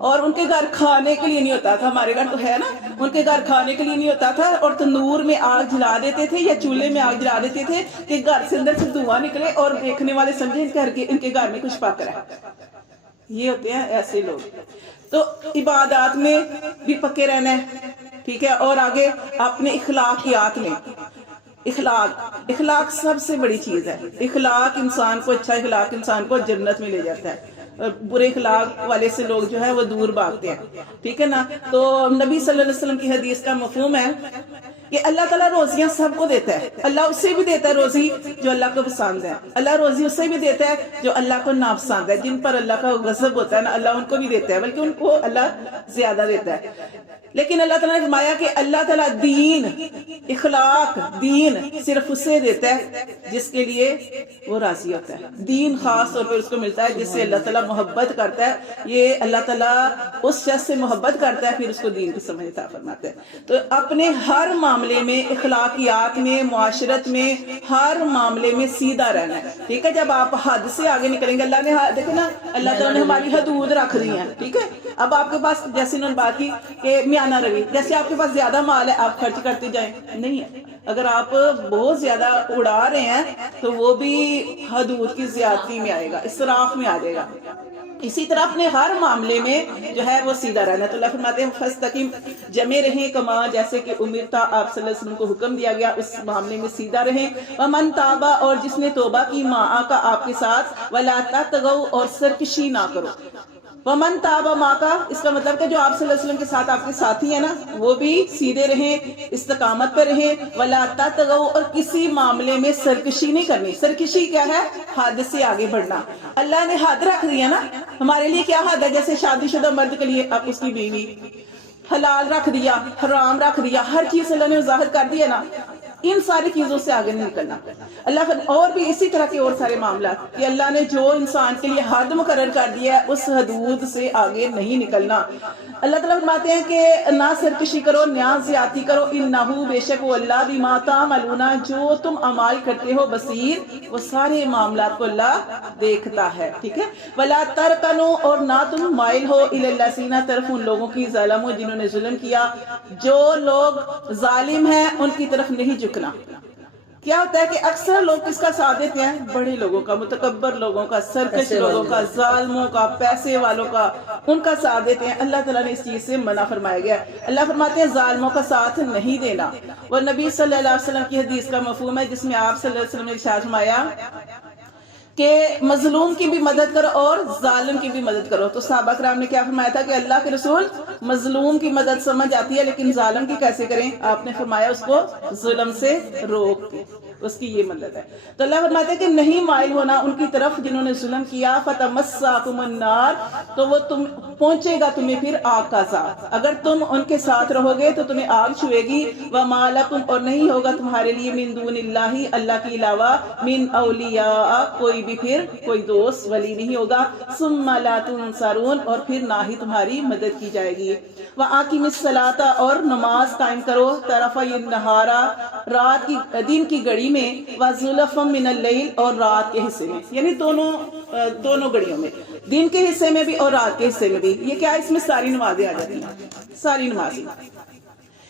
اور ان کے گھر کھانے کے لیے نہیں ہوتا تھا. ہمارے گھر تو ہے نا, ان کے گھر کھانے کے لیے نہیں ہوتا تھا, اور تندور میں آگ جلا دیتے تھے یا چولہے میں آگ جلا دیتے تھے کہ گھر سے اندر سے دھواں نکلے اور دیکھنے والے سمجھے ان کے گھر میں کچھ پک رہا ہے. یہ ہوتے ہیں ایسے لوگ. تو عبادات میں بھی پکے رہنا ہے, ٹھیک ہے. اور آگے اپنے اخلاقیات میں, اخلاق سب سے بڑی چیز ہے. اخلاق انسان کو, اچھا اخلاق انسان کو جنت میں لے جاتا ہے, اور برے اخلاق والے سے لوگ جو ہے وہ دور بھاگتے ہیں, ٹھیک ہے نا. تو نبی صلی اللہ علیہ وسلم کی حدیث کا مفہوم ہے کہ اللہ تعالیٰ روزیاں سب کو دیتا ہے. اللہ اس سے بھی دیتا ہے روزی جو اللہ کو پسند ہے, اللہ روزی اس سے بھی دیتا ہے جو اللہ کو ناپسند ہے. جن پر اللہ کا غضب ہوتا ہے نا, اللہ ان کو بھی دیتا ہے, بلکہ ان کو اللہ زیادہ دیتا ہے. لیکن اللہ تعالیٰ نے فرمایا کہ اللہ تعالیٰ دین, اخلاق, دین صرف اسے دیتا ہے جس کے لیے وہ راضی ہوتا ہے. دین خاص طور پر اس کو ملتا ہے جس سے اللہ تعالیٰ محبت کرتا ہے. یہ اللہ تعالیٰ اس شخص سے محبت کرتا ہے, پھر اس کو دین کی سمجھ عطا فرماتا ہے. تو اپنے ہر معاملے میں, اخلاقیات میں, معاشرت میں, ہر معاملے میں سیدھا رہنا ہے, ٹھیک ہے. جب آپ حد سے آگے نکلیں گے, اللہ نے دیکھیں نا, اللہ تعالیٰ نے ہماری حدود رکھ دی ہیں, ٹھیک ہے. اب آپ کے پاس, جیسے انہوں نے بات کی کہ میانہ روی, جیسے آپ کے پاس زیادہ مال ہے آپ خرچ کرتے جائیں, نہیں ہے. اگر آپ بہت زیادہ اڑا رہے ہیں تو وہ بھی حدود کی زیادتی میں آئے گا, اسراف میں آ جائے گا. اسی طرح اپنے ہر معاملے میں جو ہے وہ سیدھا رہنا. تو اللہ فرماتے ہیں فاستقم, جمے رہیں کما, جیسے کہ امر تھا آپ صلی اللہ علیہ وسلم کو حکم دیا گیا اس معاملے میں سیدھا رہیں. ومن تابا, اور جس نے توبہ کی, معا کا آپ کے ساتھ, ولا تطغوا, اور سرکشی نہ کرو. ومن تابا ماں کا, اس کا مطلب کہ جو آپ صلی اللہ علیہ وسلم کے ساتھ آپ کے ساتھی ہیں نا, وہ بھی سیدھے رہیں, استقامت پہ رہیں. ولا تطغوا, اور کسی معاملے میں سرکشی نہیں کرنی. سرکشی کیا ہے؟ حد سے آگے بڑھنا. اللہ نے حد رکھ دیا نا, ہمارے لیے کیا حد ہے؟ جیسے شادی شدہ مرد کے لیے آپ اس کی بیوی, حلال رکھ دیا, حرام رکھ دیا, ہر چیز اللہ نے وضاحت کر دی ہے نا. ان ساری چیزوں سے آگے نہیں نکلنا. اللہ اور بھی اسی طرح کے اور سارے معاملات کہ اللہ نے جو انسان کے لیے حد مقرر کر دیا ہے اس حدود سے آگے نہیں نکلنا. اللہ تعالیٰ فرماتے ہیں کہ نہ سرکشی کرو, نہ زیادتی کرو. انہو, بے شک وہ اللہ, بما تعملون, جو تم اعمال کرتے ہو, بصیر, وہ سارے معاملات کو اللہ دیکھتا ہے, ٹھیک ہے. ولا ترکنوا, اور نہ تم مائل ہو, الی الذین, طرف ان لوگوں کی, ظلموا, جنہوں نے ظلم کیا. جو لوگ ظالم ہیں ان کی طرف نہیں جھکنا. کیا ہوتا ہے کہ اکثر لوگ کس کا ساتھ دیتے ہیں؟ بڑے لوگوں کا, متکبر لوگوں کا, سرکش لوگوں کا, ظالموں کا, پیسے والوں کا, ان کا ساتھ دیتے ہیں. اللہ تعالیٰ نے اس چیز سے منع فرمایا گیا. اللہ فرماتے ہیں ظالموں کا ساتھ نہیں دینا. اور نبی صلی اللہ علیہ وسلم کی حدیث کا مفہوم ہے جس میں آپ صلی اللہ علیہ وسلم نے ارشاد فرمایا کہ مظلوم کی بھی مدد کرو اور ظالم کی بھی مدد کرو. تو صحابہ کرام نے کیا فرمایا تھا کہ اللہ کے رسول, مظلوم کی مدد سمجھ آتی ہے لیکن ظالم کی کیسے کریں؟ آپ نے فرمایا اس کو ظلم سے روک کے, اس کی یہ مدد ہے. تو اللہ فرماتے ہیں کہ نہیں مائل ہونا ان کی طرف جنہوں نے ظلم کیا. فتمساکم النار, تو وہ تم پہنچے گا تمہیں پھر آگ کا ساتھ. اگر تم ان کے ساتھ رہو گے تو تمہیں آگ چھوئے گی. وما لکم, اور نہیں ہوگا تمہارے لیے, من دون اللہ, اللہ کے علاوہ, من اولیاء, کوئی بھی پھر کوئی دوست ولی نہیں ہوگا. ثم لا تنصرون, اور پھر نہ ہی تمہاری مدد کی جائے گی. وَأَقِمِ الصَّلَاةَ, اور نماز قائم کرو, طرفَيِ النَّهَارَ, رات کی, دن کی گھڑی میں, وَزُلَفًا مِنَ اللَّيْلِ, اور رات کے حصے میں, یعنی دونوں گھڑیوں میں, دن کے حصے میں بھی اور رات کے حصے میں بھی. یہ کیا ہے؟ اس میں ساری نمازیں آ جاتی ہیں, ساری نمازیں.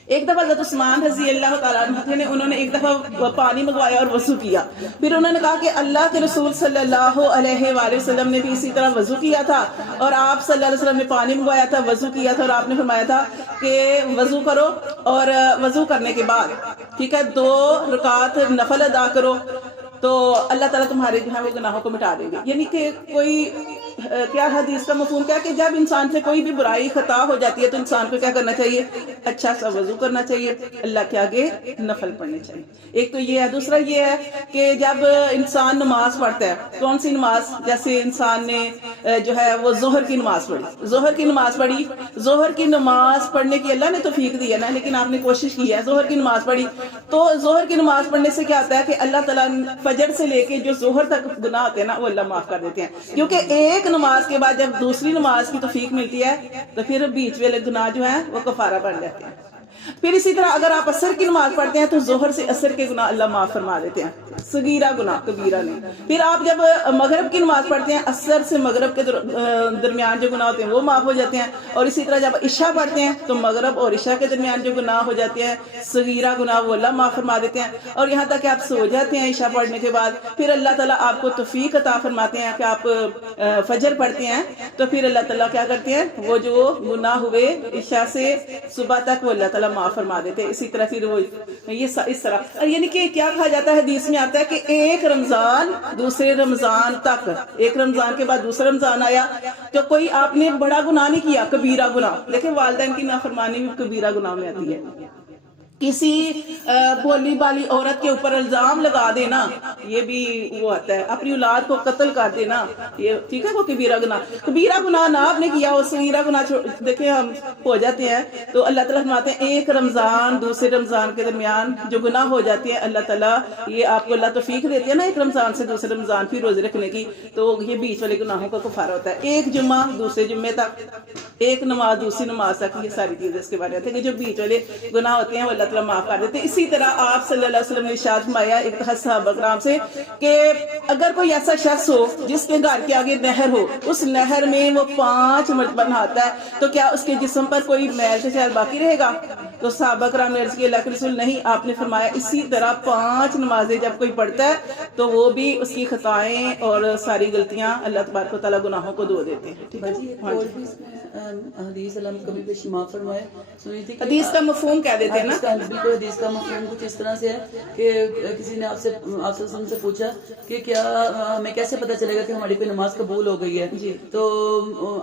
ایک دفعہ حضرت عثمان رضی اللہ تعالیٰ عنہ نے, انہوں نے ایک دفعہ پانی منگوایا اور وضو کیا. پھر انہوں نے کہا کہ اللہ کے رسول صلی اللہ علیہ وآلہ وسلم نے بھی اسی طرح وضو کیا تھا, اور آپ صلی اللہ علیہ وسلم نے پانی منگوایا تھا, وضو کیا تھا, اور آپ نے فرمایا تھا کہ وضو کرو, اور وضو کرنے کے بعد, ٹھیک ہے, 2 رکعت نفل ادا کرو, تو اللہ تعالیٰ تمہارے جو ہے وہ گناہوں کو مٹا دیں گے. یعنی کہ کوئی کیا حدیث کا مفہوم کیا کہ جب انسان سے کوئی بھی برائی خطا ہو جاتی ہے تو انسان کو کیا کرنا چاہیے؟ اچھا سا وضو کرنا چاہیے, اللہ کے آگے نفل پڑھنے چاہیے. ایک تو یہ ہے. دوسرا یہ ہے کہ جب انسان نماز پڑھتا ہے, کون سی نماز؟ جیسے انسان نے جو ہے وہ ظہر کی نماز پڑھی, ظہر کی نماز پڑھی, ظہر کی نماز پڑھنے کی اللہ نے توفیق دی ہے نا, لیکن آپ نے کوشش کی ہے, ظہر کی نماز پڑھی, تو ظہر کی نماز پڑھنے سے کیا ہوتا ہے کہ اللہ تعالیٰ فجر سے لے کے جو ظہر تک گناہ ہوتے ہیں نا وہ اللہ معاف کر دیتے ہیں. کیونکہ ایک نماز کے بعد جب دوسری نماز کی توفیق ملتی ہے تو پھر بیچ والے گناہ جو ہیں وہ کفارہ بن جاتے ہیں. پھر اسی طرح اگر آپ عصر کی نماز پڑھتے ہیں تو ظہر سے عصر کے گناہ اللہ معاف فرما دیتے ہیں, صغیرہ گناہ, کبیرہ نہیں. پھر آپ جب مغرب کی نماز پڑھتے ہیں عصر سے مغرب کے درمیان جو گناہ ہوتے ہیں وہ معاف ہو جاتے ہیں. اور اسی طرح جب عشاء پڑھتے ہیں تو مغرب اور عشاء کے درمیان جو گناہ ہو جاتے ہیں صغیرہ گناہ وہ اللہ معاف فرما دیتے ہیں. اور یہاں تک کہ آپ سو جاتے ہیں عشاء پڑھنے کے بعد, پھر اللہ تعالیٰ آپ کو توفیق عطا فرماتے ہیں کہ آپ فجر پڑھتے ہیں, تو پھر اللہ تعالیٰ کیا کرتے ہیں, وہ جو گناہ ہوئے عشاء سے صبح تک وہ اللہ تعالیٰ معاف فرما دیتے ہیں. اسی طرح پھر وہ یہ اس طرح, یعنی کہ کیا کہا جاتا ہے حدیث میں آتا ہے کہ ایک رمضان دوسرے رمضان تک, ایک رمضان کے بعد دوسرا رمضان آیا تو کوئی آپ نے بڑا گناہ نہیں کیا, کبیرہ گناہ, لیکن والدین کی نافرمانی بھی کبیرہ گناہ میں آتی ہے. کسی بولی بالی عورت کے اوپر الزام لگا دینا یہ بھی وہ آتا ہے, اپنی اولاد کو قتل کر دینا یہ ٹھیک ہے, وہ کبیرہ گناہ. کبیرہ گناہ نہ آپ نے کیا, وہ صغیرہ گناہ دیکھیں ہم ہو جاتے ہیں تو اللہ تعالیٰ فرماتے ہیں ایک رمضان دوسرے رمضان کے درمیان جو گناہ ہو جاتے ہیں اللہ تعالیٰ یہ آپ کو اللہ توفیق دیتے ہیں نا, ایک رمضان سے دوسرے رمضان پھر روزے رکھنے کی, تو یہ بیچ والے گناہوں کا کفارہ ہوتا ہے. ایک جمعہ دوسرے جمعے تک, ایک نماز دوسری نماز تک, یہ ساری چیزیں اس کے بارے میں کہ جو بیچ والے گناہ ہوتے ہیں وہ اللہ تعالیٰ معاف کر دیتے ہیں. اسی طرح آپ صلی اللہ علیہ وسلم نے ارشاد فرمایا ایک صحابہ کرام سے کہ اگر کوئی ایسا شخص ہو جس کے گھر کے آگے نہر ہو, اس نہر میں وہ 5 مرتبہ نہاتا ہے تو کیا اس کے جسم پر کوئی میل سے شاید باقی رہے گا؟ تو صحابہ کرام نے عرض کیا اللہ کے رسول نہیں. آپ نے فرمایا اسی طرح 5 نمازیں جب کوئی پڑھتا ہے تو وہ بھی اس کی خطائیں اور ساری غلطیاں اللہ تبارک و تعالیٰ گناہوں کو دھو دیتے ہیں. ٹھیک ہے, حدیث علم کبھی بھی شما فرمائے سنی تھی, حدیث کا مفہوم کیا دیتے ہیں نا, بالکل حدیث کا مفہوم کچھ اس طرح سے ہے کہ کسی نے آپ سے پوچھا کہ کیا ہمیں کیسے پتہ چلے گا کہ ہماری کوئی نماز قبول ہو گئی ہے, تو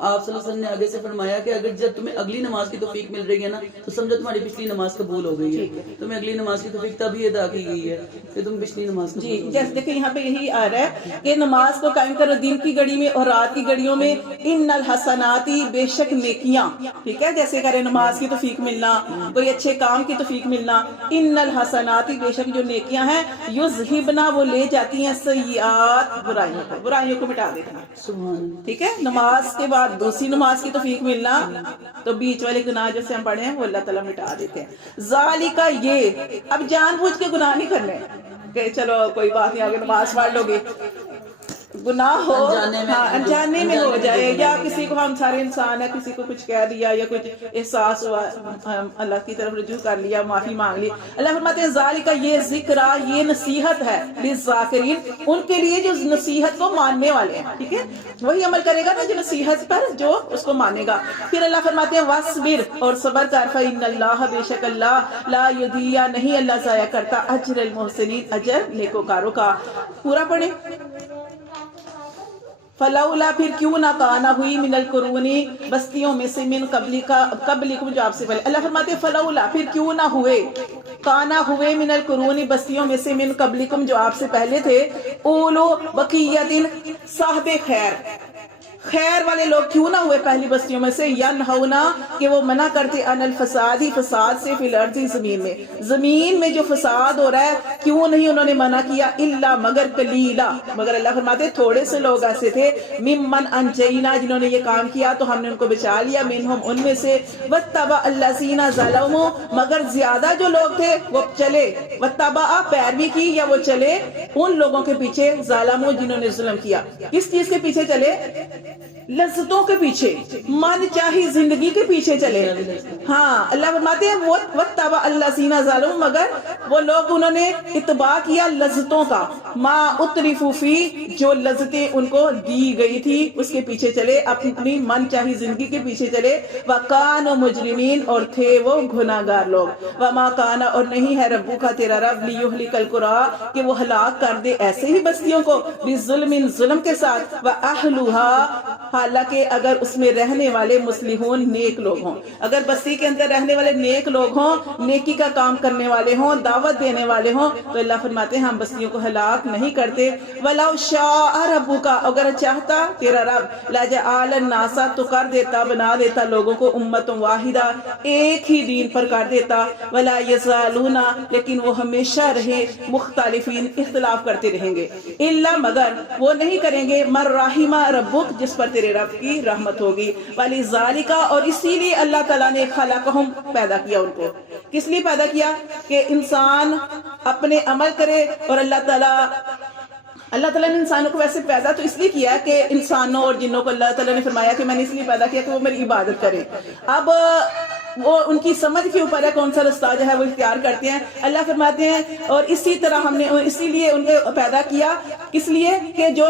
آپ صلی اللہ علیہ وسلم نے آگے سے فرمایا کہ اگر جب تمہیں اگلی نماز کی توفیق مل رہی ہے نا تو سمجھو تمہاری پچھلی نماز قبول ہو گئی ہے, تمہیں اگلی نماز کی توفیق تبھی ادا کی گئی ہے کہ تم پچھلی نماز قبول. جی جیسے دیکھیں یہاں پہ یہی آ رہا ہے کہ نماز کو قائم کرو دن کی گھڑی میں اور رات کی گھڑیوں میں, ان الحسناتی بے شک نیکیاں, ٹھیک ہے, جیسے کرے نماز کی توفیق ملنا, کوئی اچھے کام کی توفیق ملنا, ان الحسناتی بے شک جو نیکیاں ہیں یذہبنا وہ لے جاتی ہیں سیئات برائیوں کو مٹا دیتے ہیں. ٹھیک ہے, نماز کے بعد دوسری نماز کی توفیق ملنا تو بیچ والے گناہ جو سے ہم پڑھے ہیں وہ اللہ تعالیٰ مٹا دیتے ہیں. ذالک یہ, اب جان بوجھ کے گناہ نہیں کرنے کہ چلو کوئی بات نہیں آگے نماز پڑھ لو گے, گناہ ہو انجانے میں ہو جائے, یا کسی کو ہم سارے انسان ہیں کسی کو کچھ کہہ دیا یا کچھ احساس ہوا اللہ کی طرف رجوع کر لیا, معافی مانگ لی. اللہ فرماتے ہیں ذالک یہ ذکر یہ نصیحت ہے للذاکرین, ان کے لیے جو نصیحت کو ماننے والے ہیں. ٹھیک ہے, وہی عمل کرے گا نا جو نصیحت پر جو اس کو مانے گا. پھر اللہ فرماتے ہیں واصبر اور صبر کر, فإن اللہ بے شک اللہ لا یضیع نہیں اللہ ضائع کرتا اجر المحسنین اجر نیکوکاروں کا. پورا پڑھیں. فلولا پھر کیوں نہ کانا ہوئی من القرونی بستیوں میں سے من قبلکم جو آپ سے پہلے. اللہ فرماتے ہیں فلولا پھر کیوں نہ ہوئے, کانا ہوئے من القرونی بستیوں میں سے من قبلکم جو آپ سے پہلے تھے, اولو بقیت صاحب خیر والے لوگ کیوں نہ ہوئے پہلی بستیوں میں سے, ینہونا کہ وہ منع کرتے ان الفساد فساد سے فی الارض زمین میں جو فساد ہو رہا ہے کیوں نہیں انہوں نے منع کیا, الا مگر قلیلا مگر اللہ فرماتے تھوڑے سے لوگ ایسے تھے, ممن انجینا جنہوں نے یہ کام کیا تو ہم نے ان کو بچا لیا, منہم ان میں سے, واتبع الذین ظلموا مگر زیادہ جو لوگ تھے وہ چلے, واتبع پیروی کی یا وہ چلے ان لوگوں کے پیچھے, ظالموا جنہوں نے ظلم کیا. کس چیز کے پیچھے چلے؟ لذتوں کے پیچھے, من چاہی زندگی کے پیچھے چلے. ہاں اللہ فرماتے ہیں واتبع الذین ظلموا مگر وہ لوگ انہوں نے اتباع کیا لذتوں کا, ما اترفوا فی جو لذتیں ان کو دی گئی تھی اس کے پیچھے چلے, اپنی من چاہی زندگی کے پیچھے چلے. وکانوا مجرمین اور تھے وہ گناہگار لوگ. وما کان اور نہیں ہے ربک کا تیرا رب لیہلک القری کہ وہ ہلاک کر دے ایسے ہی بستیوں کو, بظلم ظلم کے ساتھ, واہلھا حالانکہ اگر اس میں رہنے والے مصلحون نیک لوگ ہوں, اگر بستی کے اندر رہنے والے نیک لوگ ہوں, نیکی کا کام کرنے والے ہوں, دعوت دینے والے ہوں, تو اللہ فرماتے ہیں ہم بستیوں کو ہلاک نہیں کرتے. وَلَوْ شَاءَ رَبُّكَ اگر چاہتا تیرا رب لَجَعَلَ النَّاسَ تو کر دیتا بنا دیتا لوگوں کو امت واحدہ ایک ہی دین پر کر دیتا. وَلَا يَزَالُونَ لیکن وہ ہمیشہ رہے مختلفین اختلاف کرتے رہیں گے. الا مگر وہ نہیں کریں گے من رحم ربک جس پر تیرے رب کی رحمت ہوگی. وَلِذَالِكَ اور اسی لیے اللہ تعالیٰ نے خلقہم پیدا کیا ان کو. کس لیے پیدا کیا؟ کہ انسان اپنے عمل کرے. اور اللہ تعالیٰ نے انسانوں کو ویسے پیدا تو اس لیے کیا کہ انسانوں اور جنوں کو اللہ تعالیٰ نے فرمایا کہ میں نے اس لیے پیدا کیا کہ وہ میری عبادت کریں. اب وہ ان کی سمجھ کے اوپر ہے کون سا رستہ جو ہے وہ اختیار کرتے ہیں. اللہ فرماتے ہیں اور اسی طرح ہم نے اسی لیے ان کو پیدا کیا. کس لیے؟ کہ جو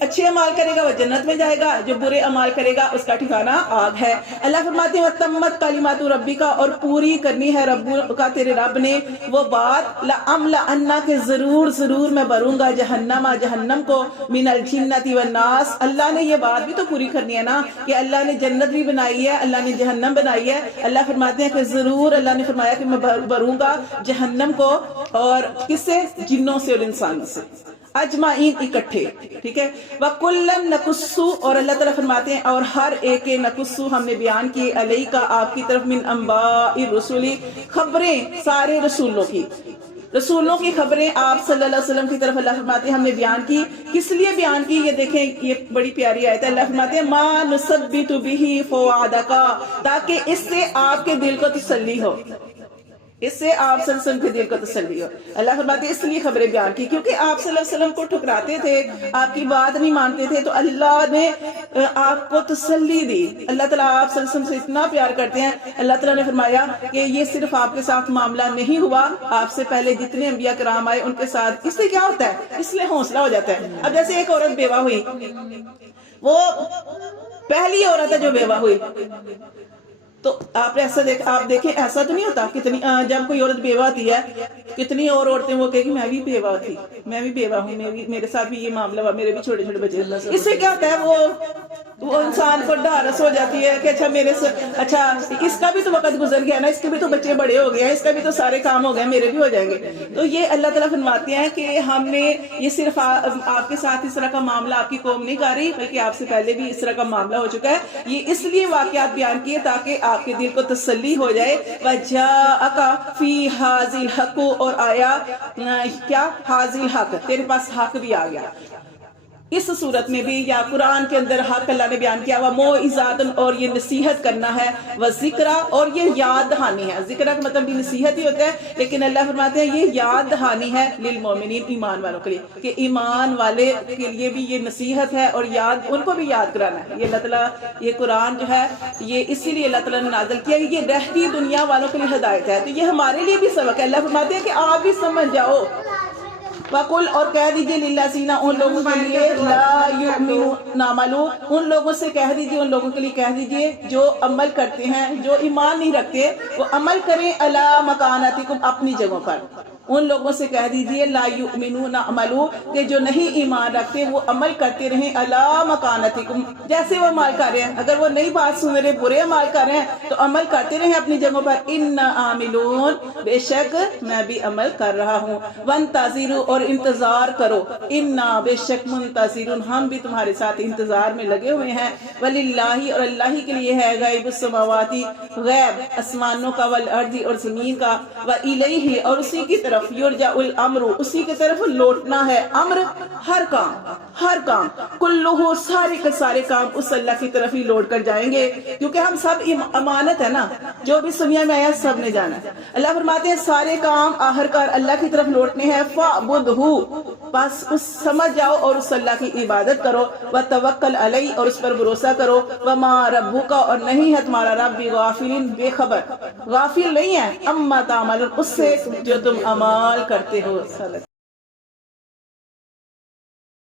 اچھے اعمال کرے گا وہ جنت میں جائے گا, جو برے اعمال کرے گا اس کا ٹھکانہ آگ ہے. اللہ فرماتے ہیں وَتَمَّتْ کَلِمَاتُ رَبِّكَ اور پوری کرنی ہے رب کا تیرے رب نے وہ بات لَأَمْلَأَنَّ کہ ضرور میں بھروں گا جہنم کو من الجنۃ والناس. اللہ نے یہ بات بھی تو پوری کرنی ہے نا کہ اللہ نے جنت بھی بنائی ہے, اللہ نے جہنم بنائی ہے. اللہ فرماتے ہیں کہ ضرور اللہ نے فرمایا کہ میں بھروں گا جہنم کو. اور کس سے؟ جنوں سے اور انسانوں سے اجمعین اکٹھے. ٹھیک ہے. وَكُلًّا نَقُصُّ اور اللہ تعالیٰ فرماتے ہیں اور ہر ایک کے نقص ہم نے بیان کی علیہ کا آپ کی طرف من انباء الرسل خبریں سارے رسولوں کی خبریں آپ صلی اللہ علیہ وسلم کی طرف اللہ فرماتے ہیں ہم نے بیان کی. کس لیے بیان کی؟ یہ دیکھیں یہ بڑی پیاری آیت ہے. اللہ فرماتے ہیں ما نثبت به فؤادک تاکہ اس سے آپ کے دل کو تسلی ہو, اس سے آپ صلی اللہ علیہ وسلم کے دل کو تسلی ہو. اللہ فرماتے ہیں اس لیے خبریں بیان کی کیونکہ آپ صلی اللہ علیہ وسلم کو ٹھکراتے تھے, آپ کی بات نہیں مانتے تھے, تو اللہ نے آپ کو تسلی دی. اللہ تعالیٰ آپ صلی اللہ علیہ وسلم سے اتنا پیار کرتے ہیں. اللہ تعالیٰ نے فرمایا کہ یہ صرف آپ کے ساتھ معاملہ نہیں ہوا, آپ سے پہلے جتنے انبیاء کرام آئے ان کے ساتھ. اس سے کیا ہوتا ہے؟ اس لیے حوصلہ ہو جاتا ہے. اب جیسے ایک عورت بیوہ ہوئی, وہ پہلی عورت ہے جو بیوہ ہوئی, تو آپ دیکھیں ایسا تو نہیں ہوتا. کتنی جب کوئی عورت بیوہ ہوتی ہے کتنی اور عورتیں وہ کہیں کہ میں بھی بیوہ تھی, میں بھی بیوہ ہوں, میرے ساتھ بھی یہ معاملہ ہوا, میرے بھی چھوٹے چھوٹے بچے. اس سے کیا ہوتا ہے وہ انسان کو ڈھارس ہو جاتی ہے کہ اچھا اس کا بھی تو وقت گزر گیا نا, اس کے بھی تو بچے بڑے ہو گئے ہیں, اس کا بھی تو سارے کام ہو گئے, میرے بھی ہو جائیں گے. تو یہ اللہ تعالیٰ فرماتے ہیں کہ ہم نے یہ صرف آپ کے ساتھ اس طرح کا معاملہ آپ کی قوم نہیں کر رہی بلکہ آپ سے پہلے بھی اس طرح کا معاملہ ہو چکا ہے. یہ اس لیے واقعات بیان کیے تاکہ آپ کے دل کو تسلی ہو جائے. وَجَاءَكَ فِي هَذِهِ الْحَقُّ اور آیا کیا هَذِهِ الْحَقُّ تیرے پاس حق بھی آ گیا. اس صورت میں بھی یا قرآن کے اندر حق اللہ نے بیان کیا ہوا موعظات اور یہ نصیحت کرنا ہے, وذکرہ اور یہ یاد دہانی ہے. ذکرہ کا مطلب بھی نصیحت ہی ہوتا ہے, لیکن اللہ فرماتے ہیں یہ یاد دہانی ہے للمومنین ایمان والوں کے لیے, کہ ایمان والے کے لیے بھی یہ نصیحت ہے اور یاد ان کو بھی یاد کرانا ہے. یہ اللہ تعالیٰ یہ قرآن جو ہے یہ اسی لیے اللہ تعالیٰ نے نازل کیا, یہ رہتی دنیا والوں کے لیے ہدایت ہے. تو یہ ہمارے لیے بھی سبق ہے. اللہ فرماتے ہیں کہ آپ بھی سمجھ جاؤ. وَقُلْ اور کہہ دیجئے لِلَّذِينَ ان لوگوں کے لیے لا يُؤْمِنُونَ عَمَلُوا ان لوگوں سے کہہ دیجئے, ان لوگوں کے لیے کہہ دیجئے جو عمل کرتے ہیں, جو ایمان نہیں رکھتے وہ عمل کریں عَلَى مَكَانَتِكُمْ اپنی جگہوں پر. ان لوگوں سے کہہ دیجئے لا یؤمنون عملوا کہ جو نہیں ایمان رکھتے وہ عمل کرتے رہیں علی مکانتکم جیسے وہ عمل کر رہے ہیں. اگر وہ نئی بات سن رہے برے عمل کر رہے ہیں تو عمل کرتے رہیں اپنی جگہوں پر. ان عاملون بے شک میں بھی عمل کر رہا ہوں. وانتظروا اور انتظار کرو. انا بے شک منتظرون ہم بھی تمہارے ساتھ انتظار میں لگے ہوئے ہیں. وللہ اور اللہ ہی کے لیے ہے غیب السماوات غیب آسمانوں کا والارض اور زمین کا. والیہ اور اسی کی طرف یرجع الامر اسی کی طرف لوٹنا ہے. امر ہر کام کلہ سارے کے سارے کام اس اللہ کی طرف ہی لوٹ کر جائیں گے کیونکہ ہم سب امانت ہے نا. جو بھی دنیا میں آیا سب نے جانا ہے. اللہ فرماتے ہیں سارے کام آخرکار اللہ کی طرف لوٹنے ہیں. فَعْبُدْهُ بس اس سمجھ جاؤ اور اس اللہ کی عبادت کرو. وَتَوَكَّلْ عَلَيْهِ اور اس پر بھروسہ کرو. وَمَا رَبُّكَ اور نہیں ہے تمہارا رب بِغَافِلٍ بے خبر غافل نہیں ہے. اَمَّا تَعْمَلُونَ اس سے جو تم عمال کرتے ہو.